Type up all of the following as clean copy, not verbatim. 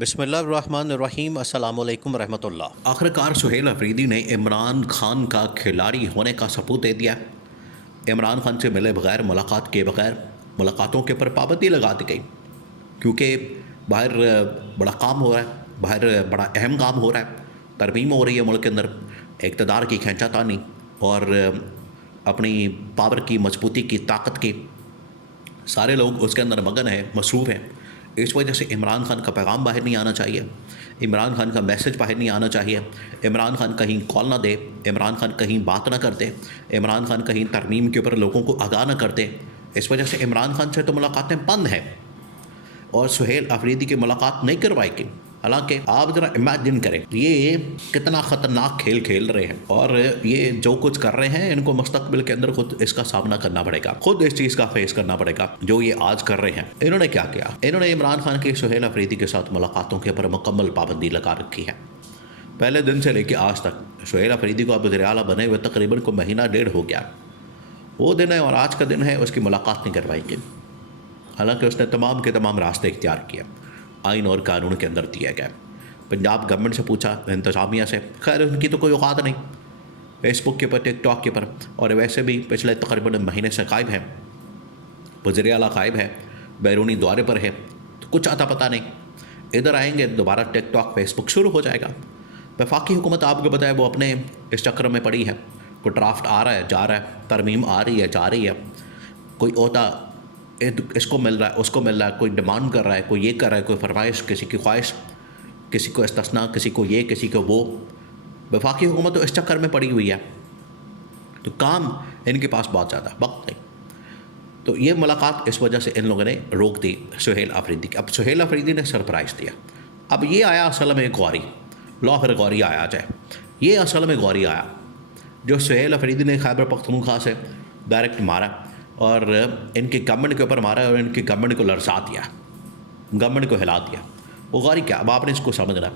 بسم اللہ الرحمن الرحیم۔ السلام علیکم ورحمۃ اللہ۔ آخرکار سہیل افریدی نے عمران خان کا کھلاڑی ہونے کا ثبوت دے دیا۔ عمران خان سے ملے بغیر، ملاقات کیے بغیر ملاقاتوں کے اوپر پابندی لگا دی گئی، کیونکہ باہر بڑا کام ہو رہا ہے، باہر بڑا اہم کام ہو رہا ہے، ترمیم ہو رہی ہے ملک کے اندر، اقتدار کی کھینچا تانی اور اپنی پاور کی مضبوطی کی طاقت کی، سارے لوگ اس کے اندر مگن ہیں، مصروف ہیں۔ اس وجہ سے عمران خان کا پیغام باہر نہیں آنا چاہیے، عمران خان کا میسج باہر نہیں آنا چاہیے، عمران خان کہیں کال نہ دے، عمران خان کہیں بات نہ کرتے، عمران خان کہیں ترمیم کے اوپر لوگوں کو آگاہ نہ کرتے۔ اس وجہ سے عمران خان سے تو ملاقاتیں بند ہیں اور سہیل افریدی کی ملاقات نہیں کروائی گئی۔ حالانکہ آپ ذرا امیجن کریں یہ کتنا خطرناک کھیل کھیل رہے ہیں، اور یہ جو کچھ کر رہے ہیں ان کو مستقبل کے اندر خود اس کا سامنا کرنا پڑے گا، خود اس چیز کا فیس کرنا پڑے گا جو یہ آج کر رہے ہیں۔ انہوں نے کیا کیا؟ انہوں نے عمران خان کی سہیل افریدی کے ساتھ ملاقاتوں کے اوپر مکمل پابندی لگا رکھی ہے۔ پہلے دن سے لے کے آج تک سہیل افریدی کو اب وزیر اعلیٰ بنے ہوئے تقریباً کو مہینہ ڈیڑھ ہو گیا، وہ دن ہے اور آج کا دن ہے اس کی ملاقات نہیں کروائی گئی، حالانکہ اس نے تمام کے تمام راستے اختیار کیے، آئین اور قانون کے اندر دیا گیا۔ پنجاب گورنمنٹ سے پوچھا، انتظامیہ سے، خیر ان کی تو کوئی اوقات نہیں، فیس بک کے اوپر، ٹک ٹاک کے اوپر، اور ویسے بھی پچھلے تقریباً مہینے سے غائب ہے، وزیر اعلیٰ غائب ہے، بیرونی دورے پر ہے، تو کچھ آتا پتہ نہیں۔ ادھر آئیں گے دوبارہ ٹک ٹاک فیس بک شروع ہو جائے گا۔ وفاقی حکومت آپ کو بتائے وہ اپنے اس چکر میں پڑی ہے، کوئی ڈرافٹ آ رہا ہے جا رہا ہے، ترمیم آ رہی ہے جا رہی ہے، کوئی عہدہ اس کو مل رہا ہے اس کو مل رہا ہے، کوئی ڈیمانڈ کر رہا ہے، کوئی یہ کر رہا ہے، کوئی فرمائش، کسی کی خواہش، کسی کو استثناء، کسی کو یہ، کسی کو وہ۔ وفاقی حکومت تو اس چکر میں پڑی ہوئی ہے، تو کام ان کے پاس بہت زیادہ وقت نہیں، تو یہ ملاقات اس وجہ سے ان لوگوں نے روک دی سہیل افریدی کی۔ اب سہیل افریدی نے سرپرائز دیا، اب یہ آیا اصل میں غوری، لا پھر غوری آیا جائے، یہ اصل میں غوری آیا جو سہیل افریدی نے خیبر پختونخوا سے ڈائریکٹ مارا اور ان کی گورنمنٹ کے اوپر مارا اور ان کی گورنمنٹ کو لرزا دیا، گورنمنٹ کو ہلا دیا۔ وہ غوری کیا؟ اب آپ نے اس کو سمجھنا۔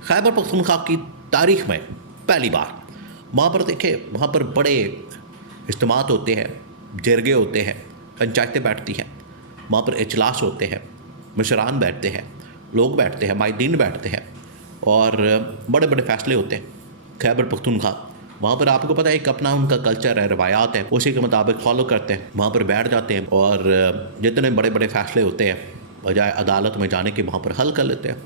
خیبر پختونخوا کی تاریخ میں پہلی بار وہاں پر دیکھیں، وہاں پر بڑے اجتماعات ہوتے ہیں، جرگے ہوتے ہیں، پنچایتیں بیٹھتی ہیں، وہاں پر اجلاس ہوتے ہیں، مشران بیٹھتے ہیں، لوگ بیٹھتے ہیں، مائدین بیٹھتے ہیں، اور بڑے بڑے فیصلے ہوتے ہیں۔ خیبر پختونخوا وہاں پر آپ کو پتہ ہے ایک اپنا ان کا کلچر ہے، روایات ہے، اسی کے مطابق فالو کرتے ہیں، وہاں پر بیٹھ جاتے ہیں اور جتنے بڑے بڑے فیصلے ہوتے ہیں بجائے عدالت میں جانے کے وہاں پر حل کر لیتے ہیں۔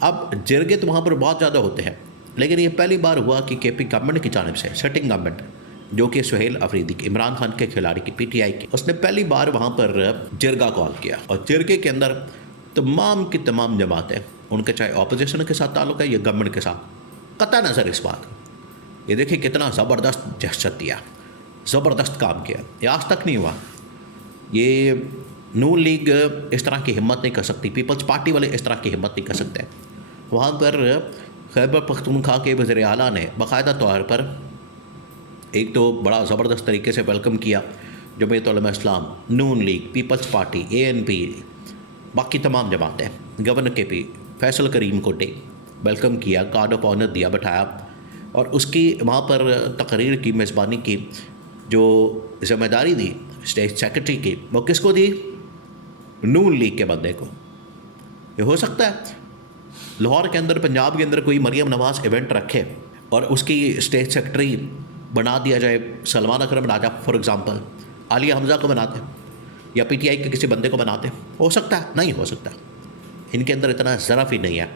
اب جرگے تو وہاں پر بہت زیادہ ہوتے ہیں، لیکن یہ پہلی بار ہوا کہ کے پی گورنمنٹ کی جانب سے، سٹنگ گورنمنٹ جو کہ سہیل افریدی کی، عمران خان کے کھلاڑی کی، پی ٹی آئی کی، اس نے پہلی بار وہاں پر جرگہ کال کیا، اور جرگے کے اندر تمام کی تمام جماعتیں، ان کے چاہے اپوزیشن کے ساتھ تعلق ہے یا گورنمنٹ کے ساتھ، قطع نظر اس بات، یہ دیکھیں کتنا زبردست جہشت دیا، زبردست کام کیا، یہ آج تک نہیں ہوا۔ یہ نون لیگ اس طرح کی ہمت نہیں کر سکتی، پیپلز پارٹی والے اس طرح کی ہمت نہیں کر سکتے۔ وہاں پر خیبر پختونخوا کے وزیر اعلیٰ نے باقاعدہ طور پر ایک تو بڑا زبردست طریقے سے ویلکم کیا، جمعیت علماء اسلام، نون لیگ، پیپلز پارٹی، اے این پی، باقی تمام جماعتیں، گورنر کے پی فیصل کریم کو ویلکم کیا، گارڈ آف آنر دیا، بٹھایا، اور اس کی وہاں پر تقریر کی میزبانی کی جو ذمہ داری دی اسٹیٹ سیکرٹری کی، وہ کس کو دی؟ نون لیگ کے بندے کو۔ یہ ہو سکتا ہے لاہور کے اندر، پنجاب کے اندر کوئی مریم نواز ایونٹ رکھے اور اس کی اسٹیٹ سیکرٹری بنا دیا جائے سلمان اکرم راجہ فار ایگزامپل، عالیہ حمزہ کو بناتے یا پی ٹی آئی کے کسی بندے کو بناتے؟ ہو سکتا ہے؟ نہیں ہو سکتا۔ ان کے اندر اتنا ظرف ہی نہیں ہے،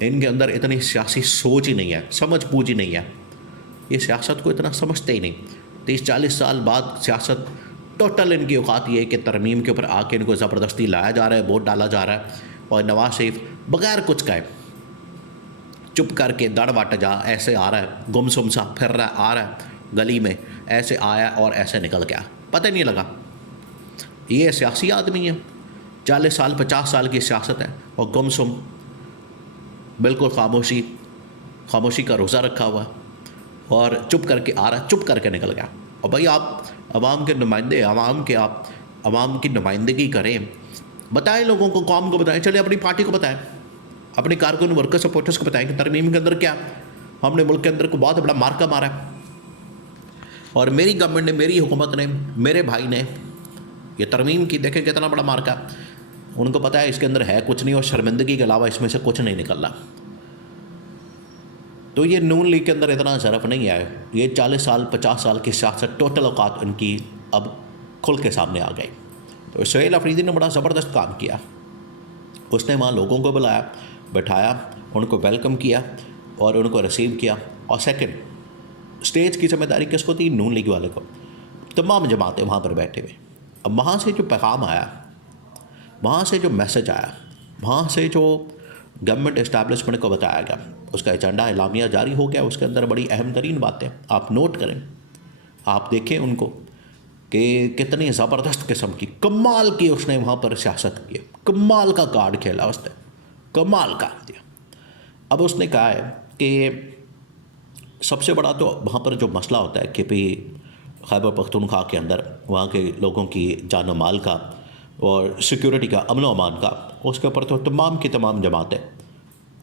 ان کے اندر اتنی سیاسی سوچ ہی نہیں ہے، سمجھ بوجھ ہی نہیں ہے، یہ سیاست کو اتنا سمجھتے ہی نہیں۔ 30-40 سال بعد سیاست ٹوٹل ان کی اوقات یہ ہے کہ ترمیم کے اوپر آ کے ان کو زبردستی لایا جا رہا ہے، ووٹ ڈالا جا رہا ہے، اور نواز شریف بغیر کچھ کہے چپ کر کے دڑ وٹ جا، ایسے آ رہا ہے، گم سم سا پھر رہا ہے، آ رہا ہے گلی میں، ایسے آیا اور ایسے نکل گیا، پتہ نہیں لگا۔ یہ سیاسی آدمی ہے، 40 سال 50 سال کی سیاست ہے، اور گم سم بالکل خاموشی کا روزہ رکھا ہوا ہے، اور چپ کر کے آ رہا ہے، چپ کر کے نکل گیا۔ اور بھائی آپ عوام کے نمائندے، آپ عوام کی نمائندگی کریں، بتائیں لوگوں کو، قوم کو بتائیں، چلے اپنی پارٹی کو بتائیں، اپنے کارکن ورکر سپورٹرز کو بتائیں کہ ترمیم کے اندر کیا ہم نے ملک کے اندر کو بہت بڑا مارکا مارا ہے، اور میری گورنمنٹ نے، میری حکومت نے، میرے بھائی نے یہ ترمیم کی، دیکھیں کتنا بڑا مارکا۔ ان کو پتہ ہے اس کے اندر ہے کچھ نہیں اور شرمندگی کے علاوہ اس میں سے کچھ نہیں نکلنا. تو یہ نون لیگ کے اندر اتنا ظرف نہیں ہے. یہ 40 سال 50 سال کی سیاست ٹوٹل اوقات ان کی اب کھل کے سامنے آ گئی. تو سہیل آفریدی نے بڑا زبردست کام کیا. اس نے وہاں لوگوں کو بلایا, بٹھایا, ان کو ویلکم کیا اور ان کو ریسیو کیا. اور سیکنڈ, اسٹیج کی ذمہ داری کس کو تھی؟ نون لیگ والے کو. تمام جماعتیں وہاں پر بیٹھے ہوئے. اب وہاں سے جو پیغام آیا, وہاں سے جو میسج آیا, وہاں سے جو گورنمنٹ اسٹیبلشمنٹ کو بتایا گیا, اس کا ایجنڈا اعلامیہ جاری ہو گیا. اس کے اندر بڑی اہم ترین باتیں آپ نوٹ کریں, آپ دیکھیں ان کو کہ کتنی زبردست قسم کی کمال کی اس نے وہاں پر سیاست کی, کمال کا کارڈ کھیلا اس نے, کمال کر دیا. اب اس نے کہا ہے کہ سب سے بڑا تو وہاں پر جو مسئلہ ہوتا ہے کہ خیبر پختونخوا کے اندر وہاں کے لوگوں کی جان و مال کا اور سیکیورٹی کا, امن و امان کا, اس کے اوپر تو تمام کی تمام جماعتیں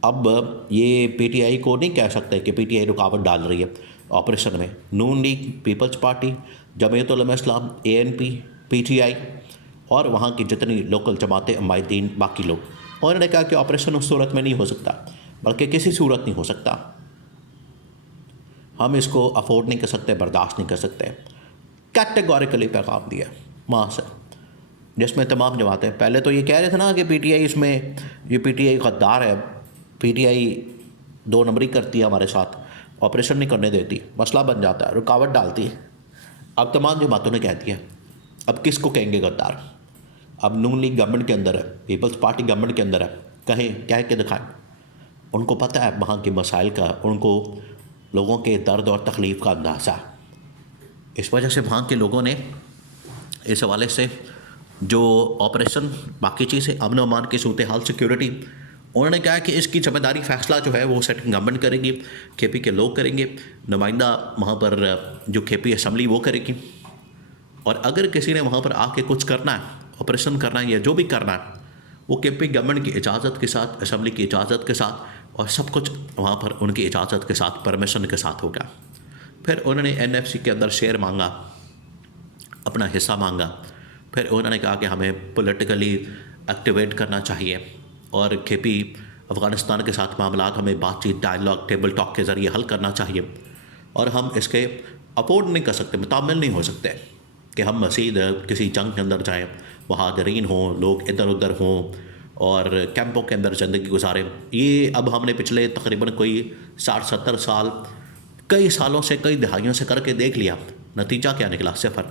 اب یہ پی ٹی آئی کو نہیں کہہ سکتے کہ پی ٹی آئی رکاوٹ ڈال رہی ہے آپریشن میں. نون league, Peoples party, Jamiat Ulema Islam, a N P, P T I اور وہاں کی جتنی لوکل جماعتیں, عمائدین, باقی لوگ, انہوں نے کہا کہ آپریشن اس صورت میں نہیں ہو سکتا, بلکہ کسی صورت نہیں ہو سکتا. ہم اس کو افورڈ نہیں کر سکتے, برداشت نہیں کر سکتے. کیٹیگوریکلی پیغام دیا وہاں سے, جس میں تمام جماعتیں پہلے تو یہ کہہ رہے تھے نا کہ پی ٹی آئی اس میں, یہ پی ٹی آئی غدار ہے, پی ٹی آئی 2 نمبری کرتی ہے ہمارے ساتھ, آپریشن نہیں کرنے دیتی, مسئلہ بن جاتا ہے, رکاوٹ ڈالتی ہے. اب تمام جماعتوں نے کہہ دیا, اب کس کو کہیں گے غدار؟ اب نون لیگ گورنمنٹ کے اندر ہے, پیپلز پارٹی گورنمنٹ کے اندر ہے, کہیں کہہ کے دکھائیں. ان کو پتہ ہے وہاں کے مسائل کا, ان کو لوگوں کے درد اور تکلیف کا اندازہ. اس وجہ سے وہاں کے لوگوں نے اس حوالے سے جو آپریشن, باقی چیزیں, امن و امان کی صورتحال, سیکیورٹی, انہوں نے کہا کہ اس کی ذمہ داری فیصلہ جو ہے وہ سیٹنگ گورنمنٹ کرے گی, کے پی کے لوگ کریں گے, نمائندہ وہاں پر جو کے پی اسمبلی وہ کرے گی. اور اگر کسی نے وہاں پر آ کے کچھ کرنا ہے, آپریشن کرنا ہے یا جو بھی کرنا ہے, وہ کے پی گورنمنٹ کی اجازت کے ساتھ, اسمبلی کی اجازت کے ساتھ, اور سب کچھ وہاں پر ان کی اجازت کے ساتھ, پرمیشن کے ساتھ ہوگا. پھر انہوں نے این ایف سی کے اندر شیئر مانگا, اپنا حصہ مانگا. پھر انہوں نے کہا کہ ہمیں پولیٹیکلی ایکٹیویٹ کرنا چاہیے اور کے پی افغانستان کے ساتھ معاملات ہمیں بات چیت, ڈائلاگ, ٹیبل ٹاک کے ذریعے حل کرنا چاہیے. اور ہم اس کے افورڈ نہیں کر سکتے, متحمل نہیں ہو سکتے کہ ہم مزید کسی جنگ کے اندر جائیں, مہاجرین ہوں, لوگ ادھر ادھر ہوں اور کیمپوں کے اندر زندگی گزاریں. یہ اب ہم نے پچھلے تقریباً کوئی 60-70 سال, کئی سالوں سے, کئی دہائیوں سے کر کے دیکھ لیا, نتیجہ کیا نکلا؟ صفر.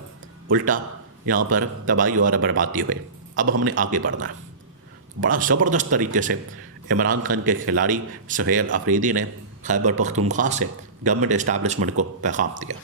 الٹا یہاں پر تباہی اور بربادی ہوئے. اب ہم نے آگے بڑھنا ہے. بڑا زبردست طریقے سے عمران خان کے کھلاڑی سہیل آفریدی نے خیبر پختونخوا سے گورنمنٹ اسٹیبلشمنٹ کو پیغام دیا.